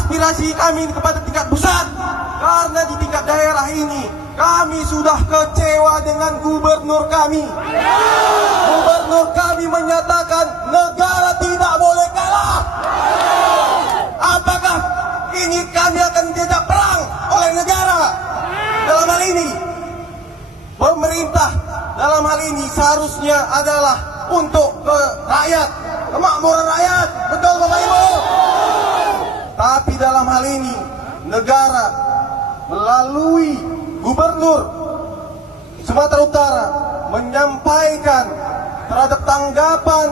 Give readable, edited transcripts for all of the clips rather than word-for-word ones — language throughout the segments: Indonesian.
aspirasi kami kepada tingkat pusat. Karena di tingkat daerah ini kami sudah kecewa dengan gubernur kami. Gubernur kami menyatakan negara tidak boleh kalah. Apakah ini kami akan diajak perang oleh negara? Dalam hal ini, pemerintah dalam hal ini seharusnya adalah untuk ke rakyat, kemakmuran rakyat. Betul Bapak Ibu? Tapi dalam hal ini, negara melalui Gubernur Sumatera Utara menyampaikan terhadap tanggapan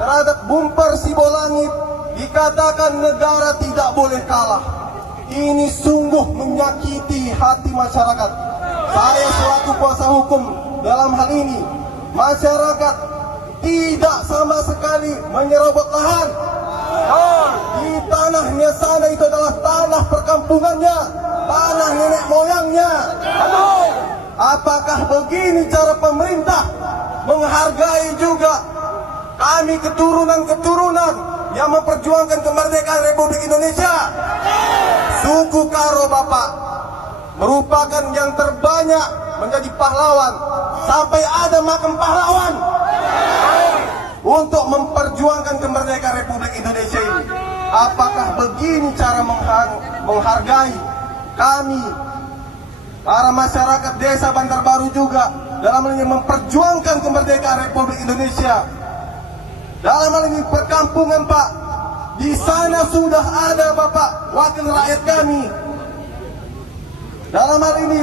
terhadap bumper Sibolangit, dikatakan negara tidak boleh kalah. Ini sungguh menyakiti hati masyarakat. Saya selaku kuasa hukum dalam hal ini, masyarakat tidak sama sekali menyerobot lahan. Di tanahnya sana itu adalah tanah perkampungannya, tanah nenek moyangnya. Apakah begini cara pemerintah menghargai juga kami keturunan-keturunan yang memperjuangkan kemerdekaan Republik Indonesia? Suku Karo Bapak merupakan yang terbanyak menjadi pahlawan, sampai ada makam pahlawan untuk memperjuangkan kemerdekaan Republik Indonesia ini. Apakah begini cara menghargai kami, para masyarakat desa Bantar Baru juga dalam hal ini memperjuangkan kemerdekaan Republik Indonesia? Dalam hal ini perkampungan Pak, di sana sudah ada Bapak wakil rakyat kami. Dalam hal ini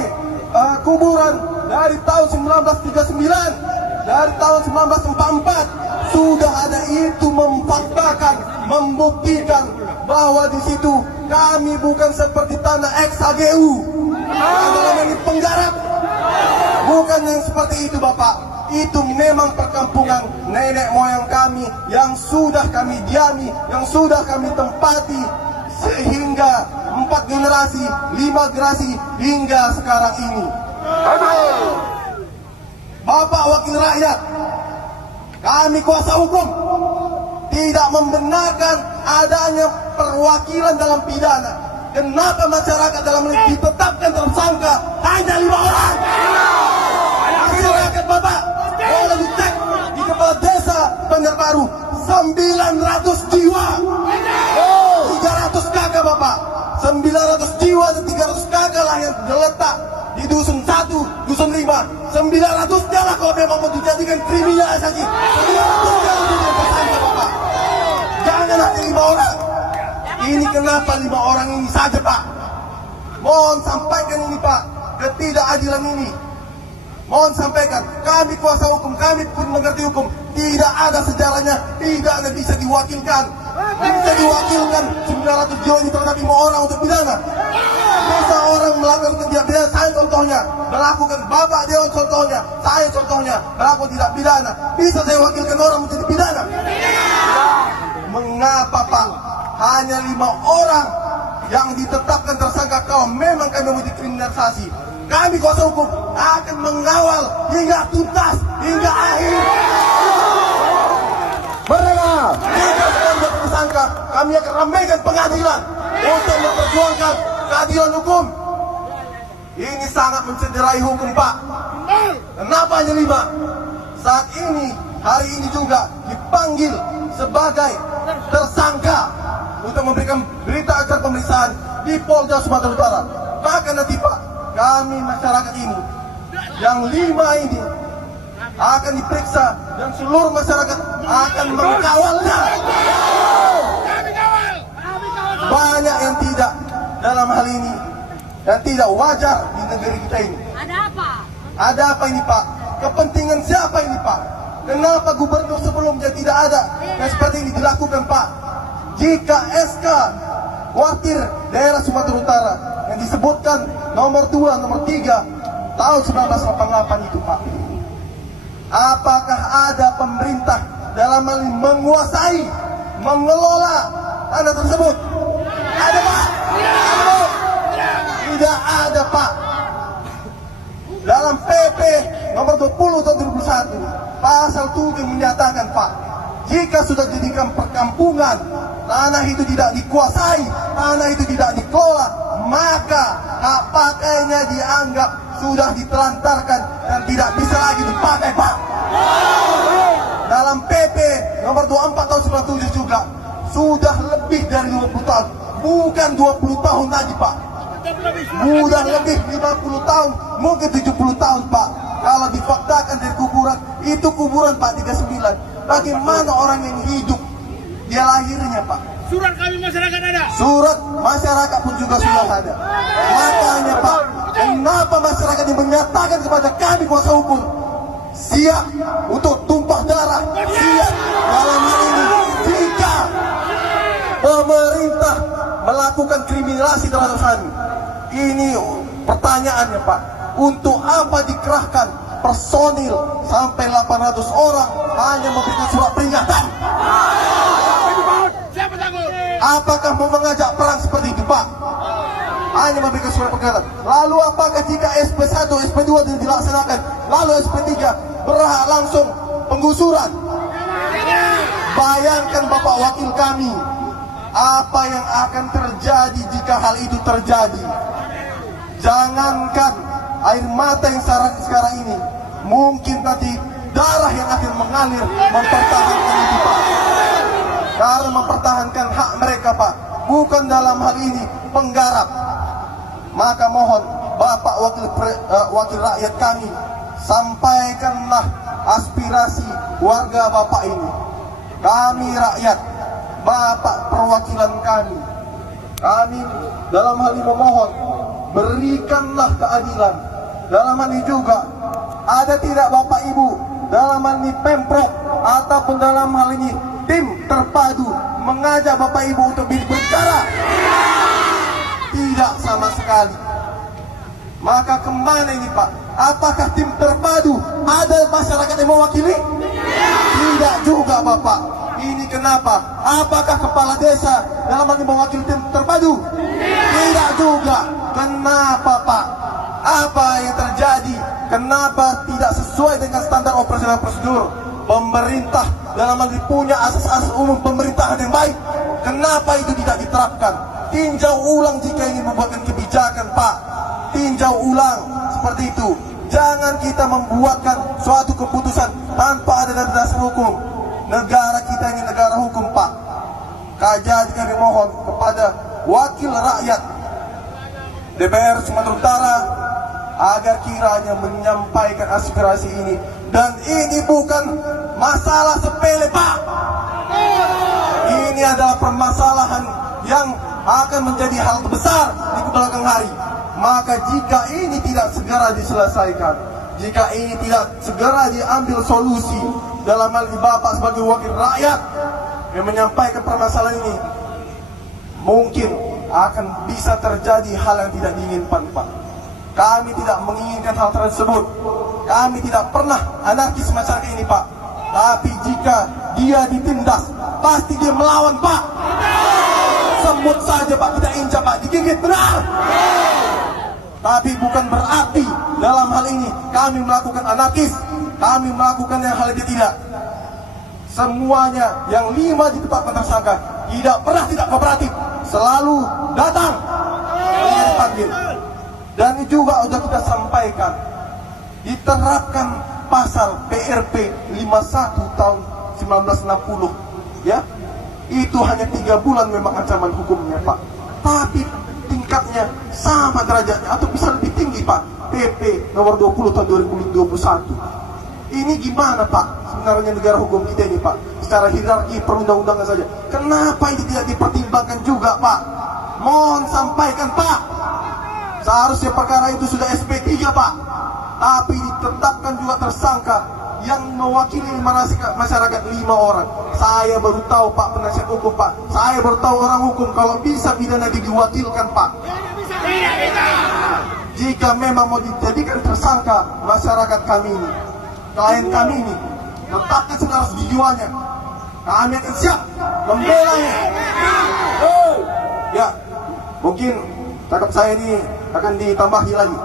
kuburan dari tahun 1939, dari tahun 1944 sudah ada, itu memfaktakan, membuktikan bahwa di situ kami bukan seperti tanah ex-HGU. Dalam ini penggarap, bukan yang seperti itu Bapak. Itu memang perkampungan nenek moyang kami yang sudah kami diami, yang sudah kami tempati sehingga 4 generasi, 5 generasi hingga sekarang ini. Bapak wakil rakyat, kami kuasa hukum tidak membenarkan adanya perwakilan dalam pidana. Kenapa masyarakat dalam ini ditetapkan tersangka hanya 5 orang? Masyarakat Bapak boleh dicek di kepala desa Banjar Baru 900 jiwa, 300 kakak Bapak, 900 jiwa dan 300 kakak lah yang terletak di dusun 1, dusun 5. 900-nya lah kalau memang mau dijadikan kriminalisasi. 900-nya lah dijadikan tersangka Bapak. Jangan hanya 5 orang. Ini kenapa 5 orang ini saja Pak? Mohon sampaikan ini Pak, ketidakadilan ini. Mohon sampaikan, kami kuasa hukum, kami pun mengerti hukum. Tidak ada sejarahnya, tidak ada bisa diwakilkan. Bisa diwakilkan 900 jiwa ini terhadap 5 orang untuk pidana. Bisa orang melakukan tidak pidana, saya contohnya melakukan, Bapak Dewan contohnya, saya contohnya melakukan tidak pidana. Bisa saya wakilkan orang menjadi pidana? Mengapa Pak? Hanya 5 orang yang ditetapkan tersangka kalau memang kami mau dikriminalisasi. Kami kuasa hukum akan mengawal hingga tuntas, hingga akhir. Mereka jika sudah menjadi tersangka, kami akan ramaikan pengadilan untuk memperjuangkan keadilan hukum. Ini sangat mencederai hukum Pak. Kenapa hanya 5? Saat ini, hari ini juga dipanggil sebagai tersangka untuk memberikan berita acara pemeriksaan di Polda Sumatera Utara. Bahkan nanti Pak, kami masyarakat ini yang 5 ini akan diperiksa dan seluruh masyarakat akan mengkawalnya. Banyak yang tidak dalam hal ini dan tidak wajar di negeri kita ini. Ada apa? Ada apa ini Pak? Kepentingan siapa ini Pak? Kenapa gubernur sebelumnya tidak ada yang seperti ini dilakukan Pak? Jika SK Kuartir daerah Sumatera Utara yang disebutkan nomor 2, nomor 3 tahun 1988 itu Pak, apakah ada pemerintah dalam hal ini menguasai, mengelola tanah tersebut? Ada Pak? Ada? Tidak ada Pak. Dalam PP nomor 20 tahun 2001 pasal 7 menyatakan Pak, jika sudah dijadikan perkampungan tanah itu tidak dikuasai, tanah itu tidak dikelola, maka hak pakainya dianggap sudah ditelantarkan dan tidak bisa lagi dipakai, Pak. Dalam PP nomor 24 tahun 97 juga sudah lebih dari 20 tahun, bukan 20 tahun lagi, Pak. Sudah lebih 50 tahun, mungkin 70 tahun, Pak. Kalau difaktakan dari kuburan, itu kuburan Pak 39. Bagaimana orang yang hidup dia lahirnya, Pak? Surat kami masyarakat ada. Surat masyarakat pun juga sudah ada. Makanya, Pak, kenapa masyarakat ini menyatakan kepada kami kuasa hukum siap untuk tumpah darah, siap dalam hal ini jika pemerintah melakukan kriminalisasi terhadap kami. Ini pertanyaannya, Pak, untuk apa dikerahkan personil sampai 800 orang hanya memberikan surat peringatan? Siapa takut? Apakah mau mengajak perang seperti itu, Pak? Hanya memberikan surat peringatan. Lalu apakah jika SP1, SP2 tidak dilaksanakan, lalu SP3 berhak langsung penggusuran? Bayangkan Bapak Wakil kami, apa yang akan terjadi jika hal itu terjadi? Jangankan air mata yang sekarang ini, mungkin nanti darah yang akan mengalir mempertahankan itu, Pak. Karena mempertahankan hak mereka, Pak, bukan dalam hal ini penggarap. Maka mohon Bapak wakil rakyat kami, sampaikanlah aspirasi warga Bapak ini. Kami rakyat, Bapak perwakilan kami. Kami dalam hal ini memohon, berikanlah keadilan. Dalam hal ini juga, ada tidak Bapak Ibu, dalam hal ini Pemprov, ataupun dalam hal ini tim terpadu mengajak Bapak Ibu untuk berbicara? Tidak sama sekali. Maka kemana ini, Pak? Apakah tim terpadu ada masyarakat yang mewakili? Tidak juga, Bapak. Ini kenapa? Apakah kepala desa dalam hal ini mewakili tim terpadu? Tidak juga. Kenapa, Pak? Apa yang terjadi? Kenapa tidak sesuai dengan standar operasional prosedur? Pemerintah dalam hal ini punya asas-asas umum pemerintahan yang baik. Kenapa itu tidak diterapkan? Tinjau ulang jika ingin membuatkan kebijakan, Pak. Tinjau ulang seperti itu. Jangan kita membuatkan suatu keputusan tanpa ada dasar hukum. Negara kita ini negara hukum, Pak. Jadi kami mohon kepada wakil rakyat DPR Sumatera Utara agar kiranya menyampaikan aspirasi ini. Dan ini bukan masalah sepele, Pak. Ini adalah permasalahan yang akan menjadi hal besar di belakang hari. Maka jika ini tidak segera diselesaikan, jika ini tidak segera diambil solusi, dalam hal ini Bapak sebagai wakil rakyat yang menyampaikan permasalahan ini, mungkin akan bisa terjadi hal yang tidak diinginkan, Pak. Kami tidak menginginkan hal tersebut. Kami tidak pernah anarkis masyarakat ini, Pak. Tapi jika dia ditindas, pasti dia melawan, Pak. Semut saja, Pak, kita injak, Pak, digigit, benar. Tapi bukan berarti dalam hal ini kami melakukan anarkis, kami melakukan yang hal itu tidak. Semuanya yang 5 ditetapkan tersangka tidak pernah tidak kooperatif, selalu datang dipanggil. Dan ini juga sudah kita sampaikan, diterapkan pasal PRP 51 tahun 1960, ya. Itu hanya 3 bulan memang ancaman hukumnya, Pak. Tapi tingkatnya sama derajatnya atau bisa lebih tinggi, Pak. PP nomor 20 tahun 2021. Ini gimana, Pak? Sebenarnya negara hukum kita ini, Pak, secara hierarki perundang-undangan saja. Kenapa ini tidak dipertimbangkan juga, Pak? Mohon sampaikan, Pak. Seharusnya perkara itu sudah SP3, Pak. Tapi ditetapkan juga tersangka yang mewakili masyarakat 5 orang. Saya baru tahu, Pak, penasihat hukum, Pak. Saya baru tahu orang hukum kalau bisa pidana diwakilkan, Pak. Jika memang mau dijadikan tersangka masyarakat kami ini, klien kami ini, letakkan saudara jiwanya. Kami akan siap membelanya. Ya, mungkin cakap saya ini akan ditambahi lagi.